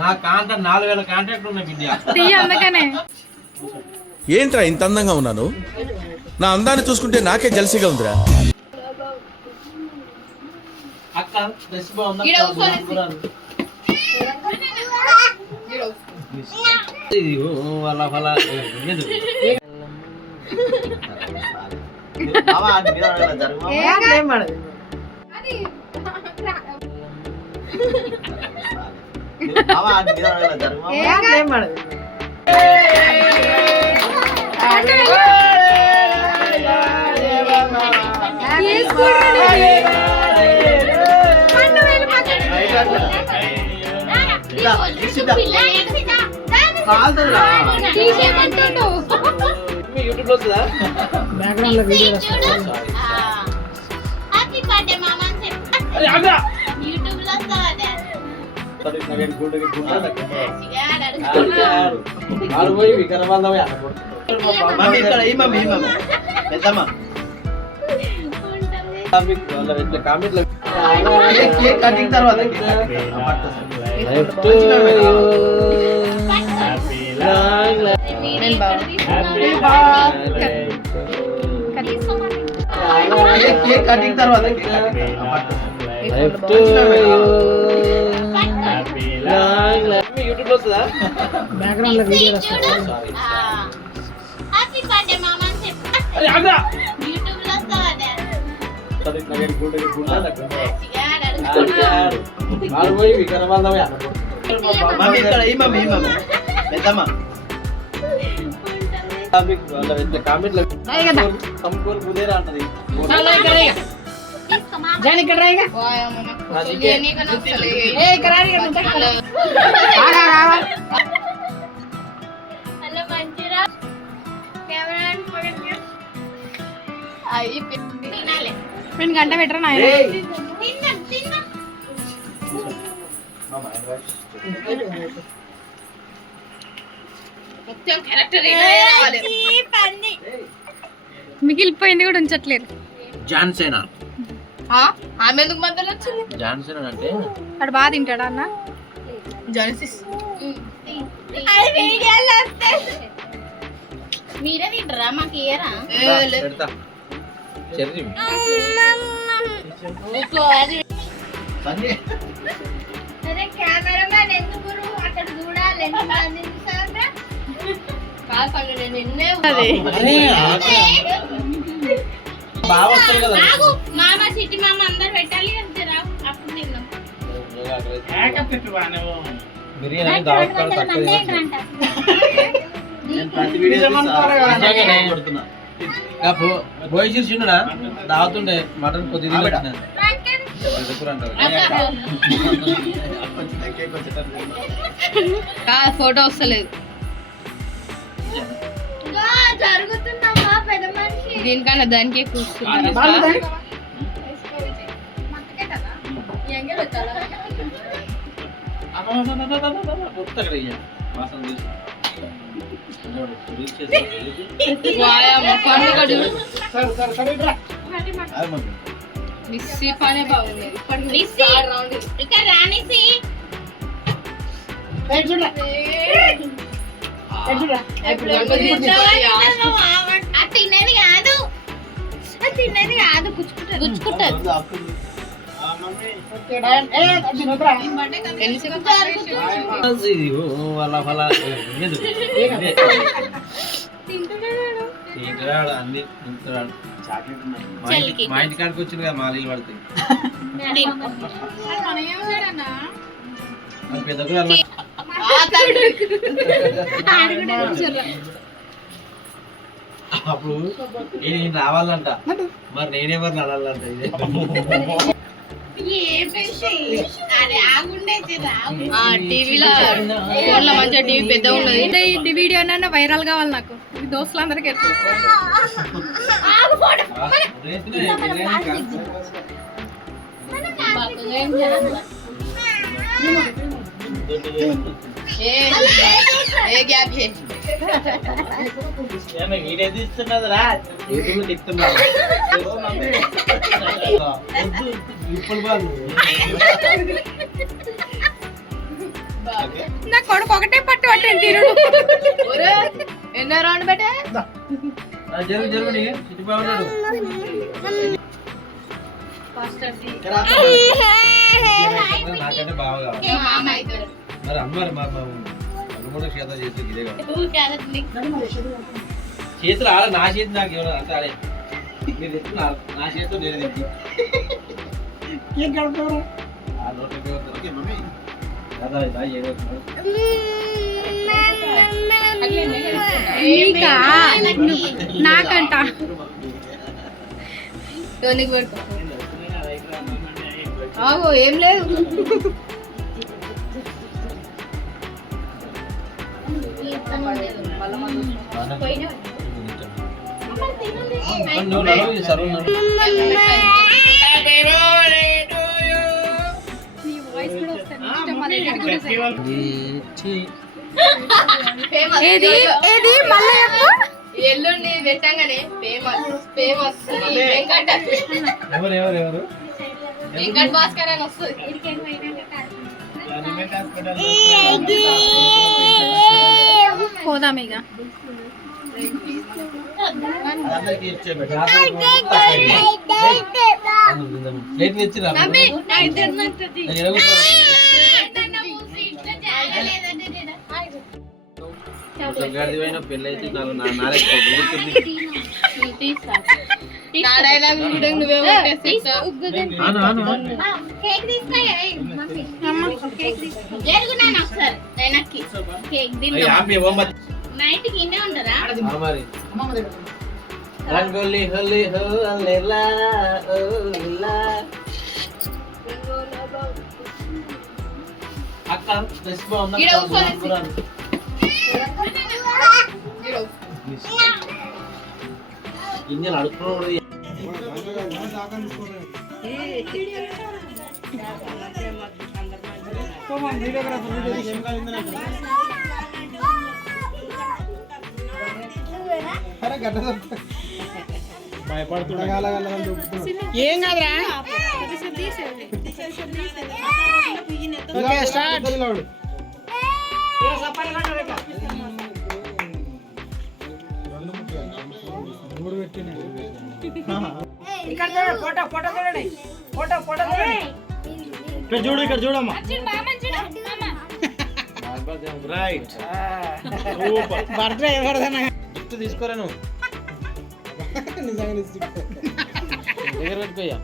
నా contact 4000 contact ఉన్నాయి బిడ్డ. అందుకనే ఏంట్రా ఇంత అందంగా ఉన్నాను? నా అందాన్ని చూసుకుంటే నాకే జలసిగా ఉందిరా. అక్క డ్రెస్ బాగుందా? ఇది వాళ్ళ వాళ్ళ యూట్యూబ్ లో వస్తుందా? పోయి వికరమాందమే కామెంట్లో కటింగ్ తర్వాత కటింగ్ తర్వాత యూట్యూబ్ లో వస్తుందా? పోయి వికరమాందమే కామెంట్లో సంపూర్ణ కుదేరా అంటది. గంట పెట్టరా నాయన? మిగిలిపోయింది కూడా ఉంచట్లేదు. జాన్సేనా ఆమె ఎందుకు మధ్యలో వచ్చింది? జాన్సేనా అంటే అక్కడ బాగా తింటాడా అన్న? మీరే తింటారా? మాకు ఇయరా? కెమెరామెన్ ఎందుకు అక్కడ చూడాలి? మామ సిటీ మామ అందరు పెట్టాలి అంటారా? అప్పుడు తిన్నాం. బిర్యానీ భోజనం చిన్నడా దావుతుండే మటన్ కొద్దిగా ఫోటో వస్తలేదు. జరుగుతుందమ్మా పెద్ద మనిషి. దీనికన్నా దానికే కూర్చున్నారు. తిన్నది కాదు, తిన్నది కాదు, గుచ్చుకుంటారు. వాళ్ళ వాళ్ళ అన్ని మా ఇంటి కాడికి వచ్చింది కదా మాలీలు పడతాయి. పెద్ద అప్పుడు నేను రావాలంట, మరి నేనెవరు నడాలంట. టీవీలో మంచిగా టీవీ పెద్ద ఉన్నది. ఈ వీడియో వైరల్ కావాలి నాకు, ఈ దోస్తులందరికీ. ఇస్తున్నదిరా యూట్యూబ్ తిప్పుతున్నా. ఇప్పుడు నా కొడుకు ఒకటే పట్టు పట్టండి తిరుడు ఎన్నో రౌండ్ పెట్టే జరుగు చిట్టి బాగున్నాడు నాకంటే బాగా కావాలి మరి అమ్మారు మా కూడా చేత చేసి ఇదే చేతులు ఆడ నా చేతి నాకు ఎవరు అంత ఆడే మీరు తెచ్చు నా చేతితో నేను తెచ్చి నాకంట ఏం లేదు ఎల్లుండి పెట్టంగానే ఫేమస్ ఫేమస్ ఎవరు వెంకట్ భాస్కర్ అని వస్తుంది పోదాం ఇక పెళ్ళి అయితే నైట్ కి ఇండే ఉంటారా మరి రంగోలి హోలీ హోలేలా ఓలా అక్క డ్రెస్ బాగుందా ఇంజన్ అడుక్కున్నాడు ఏం కాదురా ఇక్కడ ఫోటో ఫోటో చూడండి ఫోటో ఫోటో చూడండి ఇక్కడ చూడు ఇక్కడ చూడమ్మా రైట్ బర్త్డే ఎవరిదన్నా గిఫ్ట్ తీసుకోరా నువ్వు దగ్గర పెట్టుకోయ్యా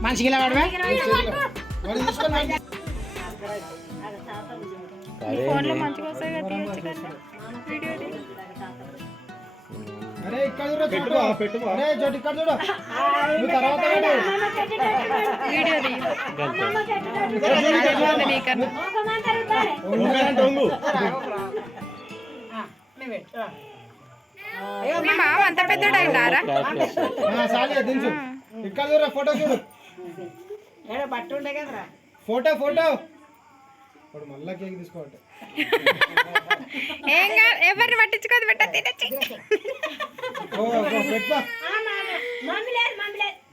మనిషికి ఇలా వాడవా ఫోన్లో మంచిగా వస్తాయి అరే ఇక్కడ చూడు పెట్టు అరే జోడి ఇక్కడ చూడు నువ్వు తర్వాత మీ మామ అంత పెద్దడారా దించు ఇక్కడ చూడు ఫోటో చూడు బట్ట ఉండే కదరా ఫోటో ఫోటో ఇప్పుడు మళ్ళా కేక్ తీసుకోవాలి ఏం ఎవరిని పట్టించుకోదు పెట్ట తినచ్చు ఓ పెట్టా మమ్మీ లేదు